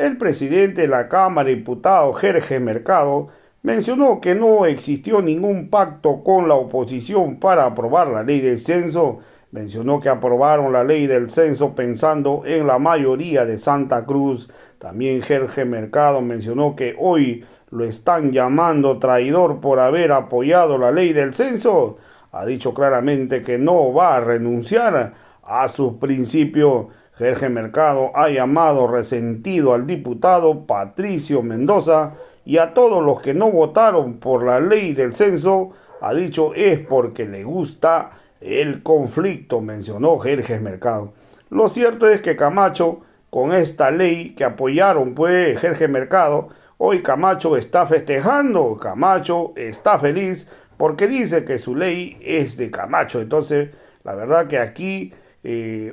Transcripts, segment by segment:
el presidente de la Cámara de Diputados, Jorge Mercado, mencionó que no existió ningún pacto con la oposición para aprobar la ley del censo. Mencionó que aprobaron la ley del censo pensando en la mayoría de Santa Cruz. También Jorge Mercado mencionó que hoy lo están llamando traidor por haber apoyado la ley del censo. Ha dicho claramente que no va a renunciar a sus principios. Jorge Mercado ha llamado resentido al diputado Patricio Mendoza y a todos los que no votaron por la ley del censo. Ha dicho es porque le gusta el conflicto, mencionó Jorge Mercado. Lo cierto es que Camacho, con esta ley que apoyaron pues Jorge Mercado, hoy Camacho está festejando, Camacho está feliz porque dice que su ley es de Camacho. Entonces, la verdad que aquí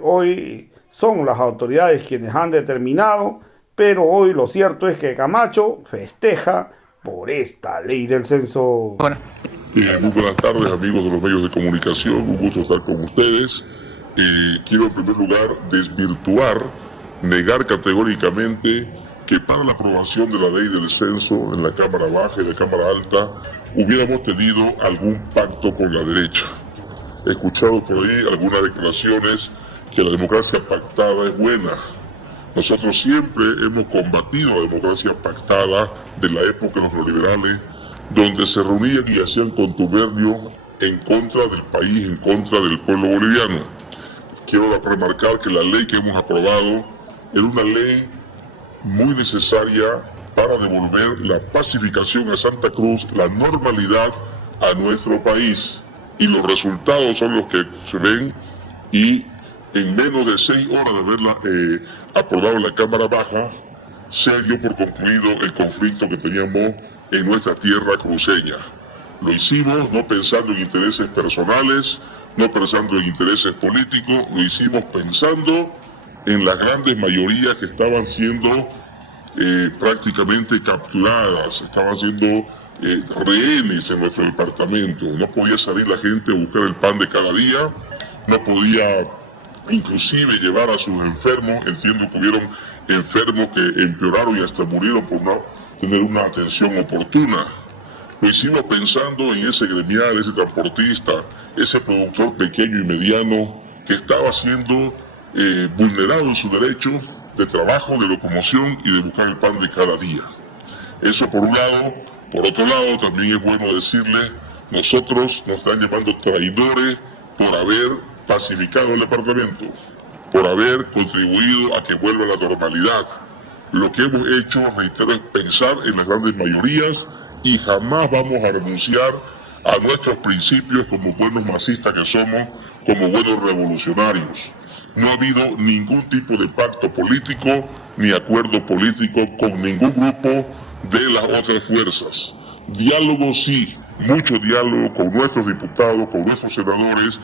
hoy son las autoridades quienes han determinado, pero hoy lo cierto es que Camacho festeja por esta ley del censo. Bueno. Muy buenas tardes, amigos de los medios de comunicación, un gusto estar con ustedes. Quiero en primer lugar desvirtuar, negar categóricamente que para la aprobación de la ley del censo en la Cámara Baja y la Cámara Alta hubiéramos tenido algún pacto con la derecha. He escuchado por ahí algunas declaraciones que la democracia pactada es buena. Nosotros siempre hemos combatido la democracia pactada de la época de los neoliberales, donde se reunían y hacían contubernio en contra del país, en contra del pueblo boliviano. Quiero remarcar que la ley que hemos aprobado era una ley muy necesaria para devolver la pacificación a Santa Cruz, la normalidad a nuestro país. Y los resultados son los que se ven, y en menos de 6 horas de haberla aprobado en la Cámara Baja, se dio por concluido el conflicto que teníamos en nuestra tierra cruceña. Lo hicimos no pensando en intereses personales, no pensando en intereses políticos, lo hicimos pensando en las grandes mayorías que estaban siendo prácticamente capturadas, estaban siendo rehenes en nuestro departamento. No podía salir la gente a buscar el pan de cada día, no podía inclusive llevar a sus enfermos. Entiendo que hubieron enfermos que empeoraron y hasta murieron por no tener una atención oportuna. Lo hicimos pensando en ese gremial, ese transportista, ese productor pequeño y mediano que estaba siendo vulnerado en su derecho de trabajo, de locomoción y de buscar el pan de cada día. Eso por un lado. Por otro lado, también es bueno decirle, nosotros nos están llamando traidores por haber pacificado el departamento, por haber contribuido a que vuelva a la normalidad. Lo que hemos hecho, reitero, es pensar en las grandes mayorías y jamás vamos a renunciar a nuestros principios como buenos masistas que somos, como buenos revolucionarios. No ha habido ningún tipo de pacto político ni acuerdo político con ningún grupo de las otras fuerzas. Diálogo sí, mucho diálogo con nuestros diputados, con nuestros senadores,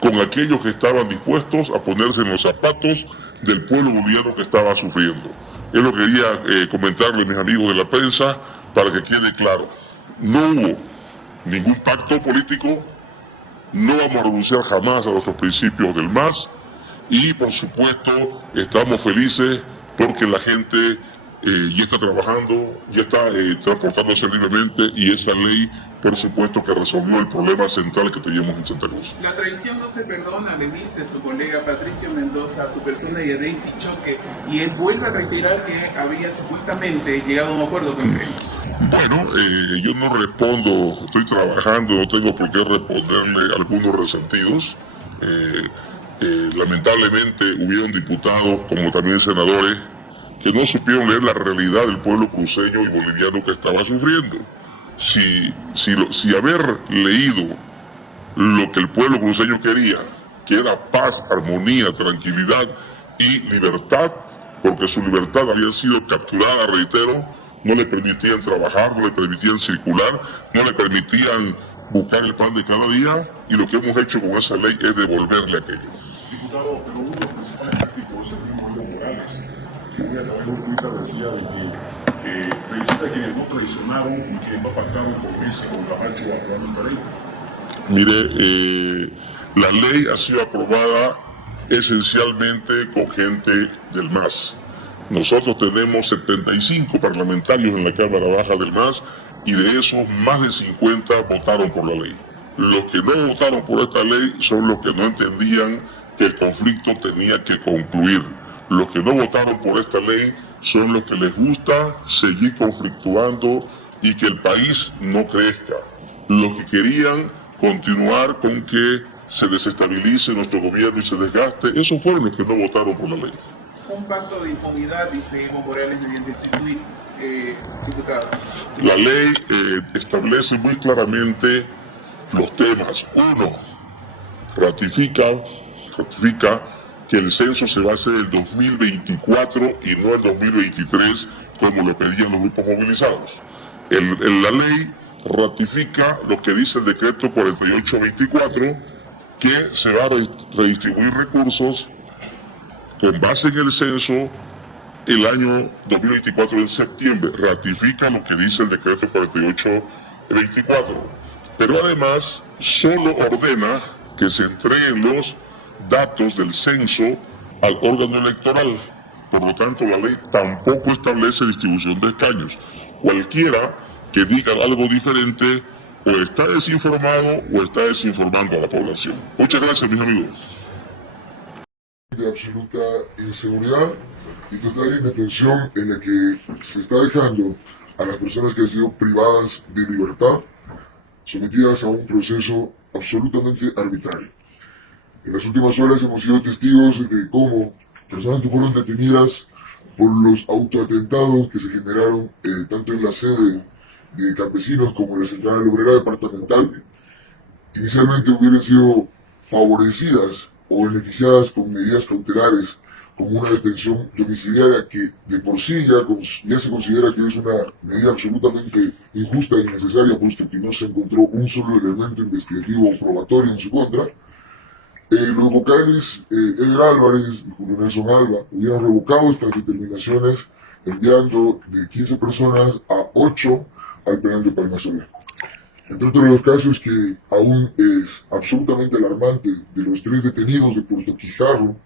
con aquellos que estaban dispuestos a ponerse en los zapatos del pueblo boliviano que estaba sufriendo. Yo lo quería comentarle, mis amigos de la prensa, para que quede claro. No hubo ningún pacto político, no vamos a renunciar jamás a nuestros principios del MAS, y por supuesto estamos felices porque la gente ya está trabajando, ya está transportándose libremente, y esa ley, por supuesto, que resolvió el problema central que teníamos en Santa Cruz. La traición no se perdona, le dice su colega Patricio Mendoza a su persona y a Daisy Choque, y él vuelve a reiterar que había supuestamente llegado a un acuerdo con ellos. Bueno, yo no respondo, estoy trabajando, no tengo por qué responderle a algunos resentidos. Lamentablemente hubieron diputados, como también senadores, que no supieron leer la realidad del pueblo cruceño y boliviano que estaba sufriendo. Si haber leído lo que el pueblo cruceño quería, que era paz, armonía, tranquilidad y libertad, porque su libertad había sido capturada, reitero, no le permitían trabajar, no le permitían circular, no le permitían buscar el pan de cada día, y lo que hemos hecho con esa ley es devolverle aquello. Diputado, pero uno de los principales críticos, el mismo Evo Morales, que hoy a través de un Twitter decía de que felicita a quienes no traicionaron y quienes no pactaron con Messi, con Camacho o Abraham Pereira. Mire, la ley ha sido aprobada esencialmente con gente del MAS. Nosotros tenemos 75 parlamentarios en la Cámara Baja del MAS y de esos más de 50 votaron por la ley. Los que no votaron por esta ley son los que no entendían que el conflicto tenía que concluir. Los que no votaron por esta ley son los que les gusta seguir conflictuando y que el país no crezca. Los que querían continuar con que se desestabilice nuestro gobierno y se desgaste, esos fueron los que no votaron por la ley. Un pacto de impunidad, dice Evo Morales mediante su tuit, diputado. La ley establece muy claramente los temas. Uno, ratifica que el censo se va a hacer el 2024 y no el 2023 como lo pedían los grupos movilizados. La ley ratifica lo que dice el decreto 4824, que se va a redistribuir recursos con base en el censo el año 2024 en septiembre. Ratifica lo que dice el decreto 4824. Pero además solo ordena que se entreguen los datos del censo al órgano electoral. Por lo tanto, la ley tampoco establece distribución de escaños. Cualquiera que diga algo diferente o está desinformado o está desinformando a la población. Muchas gracias, mis amigos. De absoluta inseguridad y total indefensión en la que se está dejando a las personas que han sido privadas de libertad, sometidas a un proceso absolutamente arbitrario. En las últimas horas hemos sido testigos de cómo personas que fueron detenidas por los autoatentados que se generaron tanto en la sede de campesinos como en la central obrera departamental, inicialmente hubieran sido favorecidas o beneficiadas con medidas cautelares como una detención domiciliaria que de por sí ya se considera que es una medida absolutamente injusta e innecesaria, puesto que no se encontró un solo elemento investigativo o probatorio en su contra. Los vocales Edgar Álvarez y Julio Nelson Alba hubieran revocado estas determinaciones enviando de 15 personas a 8 al penal de Palmasola. Entre otros los casos que aún es absolutamente alarmante, de los 3 detenidos de Puerto Quijarro,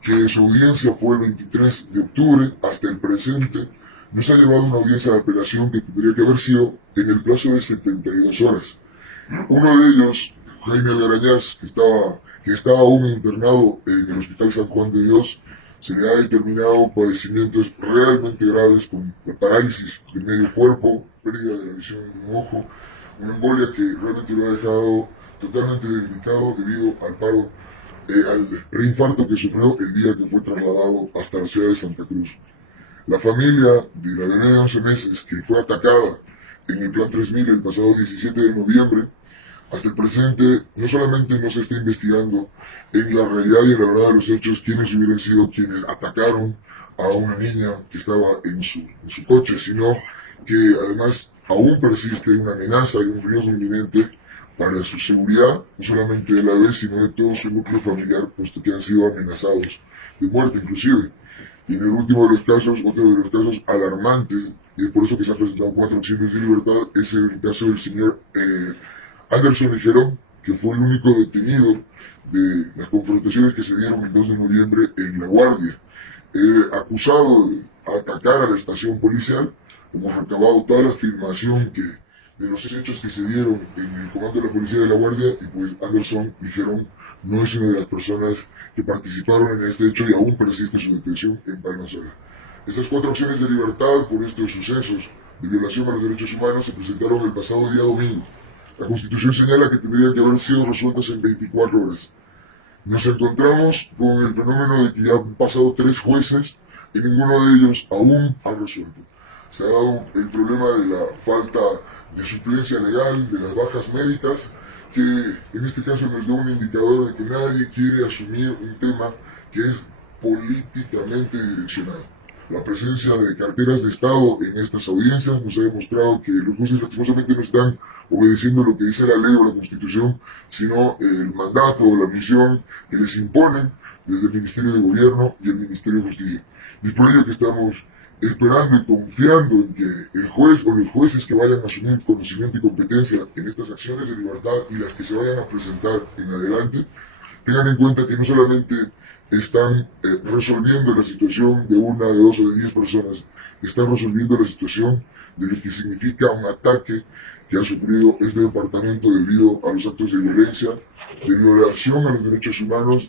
que su audiencia fue el 23 de octubre, hasta el presente, no se ha llevado una audiencia de apelación que tendría que haber sido en el plazo de 72 horas. Uno de ellos, Jaime Algarañaz, que estaba aún internado en el Hospital San Juan de Dios, se le ha determinado padecimientos realmente graves con parálisis de medio cuerpo, pérdida de la visión de un ojo, una embolia que realmente lo ha dejado totalmente debilitado debido al paro, al reinfarto que sufrió el día que fue trasladado hasta la ciudad de Santa Cruz. La familia de la bebé de 11 meses que fue atacada en el Plan 3000 el pasado 17 de noviembre, hasta el presente no solamente no se está investigando en la realidad y en la verdad de los hechos quiénes hubieran sido quienes atacaron a una niña que estaba en su coche, sino que además aún persiste una amenaza y un riesgo inminente para su seguridad, no solamente de la bebé, sino de todo su núcleo familiar, puesto que han sido amenazados de muerte inclusive. Y en el último de los casos, otro de los casos alarmantes, y es por eso que se han presentado 4 acciones de libertad, es el caso del señor Anderson Ligerón, que fue el único detenido de las confrontaciones que se dieron el 2 de noviembre en La Guardia. Acusado de atacar a la estación policial, hemos recabado toda la filmación de los hechos que se dieron en el comando de la policía de La Guardia, y pues Anderson Ligerón no es una de las personas que participaron en este hecho y aún persiste su detención en Palmasola. Estas 4 acciones de libertad por estos sucesos de violación a los derechos humanos se presentaron el pasado día domingo. La Constitución señala que tendrían que haber sido resueltas en 24 horas. Nos encontramos con el fenómeno de que ya han pasado 3 jueces y ninguno de ellos aún ha resuelto. Se ha dado el problema de la falta de suplencia legal, de las bajas médicas, que en este caso nos da un indicador de que nadie quiere asumir un tema que es políticamente direccionado. La presencia de carteras de Estado en estas audiencias nos ha demostrado que los jueces lastimosamente no están obedeciendo lo que dice la ley o la Constitución, sino el mandato o la misión que les imponen desde el Ministerio de Gobierno y el Ministerio de Justicia. Y es por ello que estamos esperando y confiando en que el juez o los jueces que vayan a asumir conocimiento y competencia en estas acciones de libertad y las que se vayan a presentar en adelante, tengan en cuenta que no solamente están resolviendo la situación de una, de dos o de 10 personas, están resolviendo la situación de lo que significa un ataque que ha sufrido este departamento debido a los actos de violencia, de violación a los derechos humanos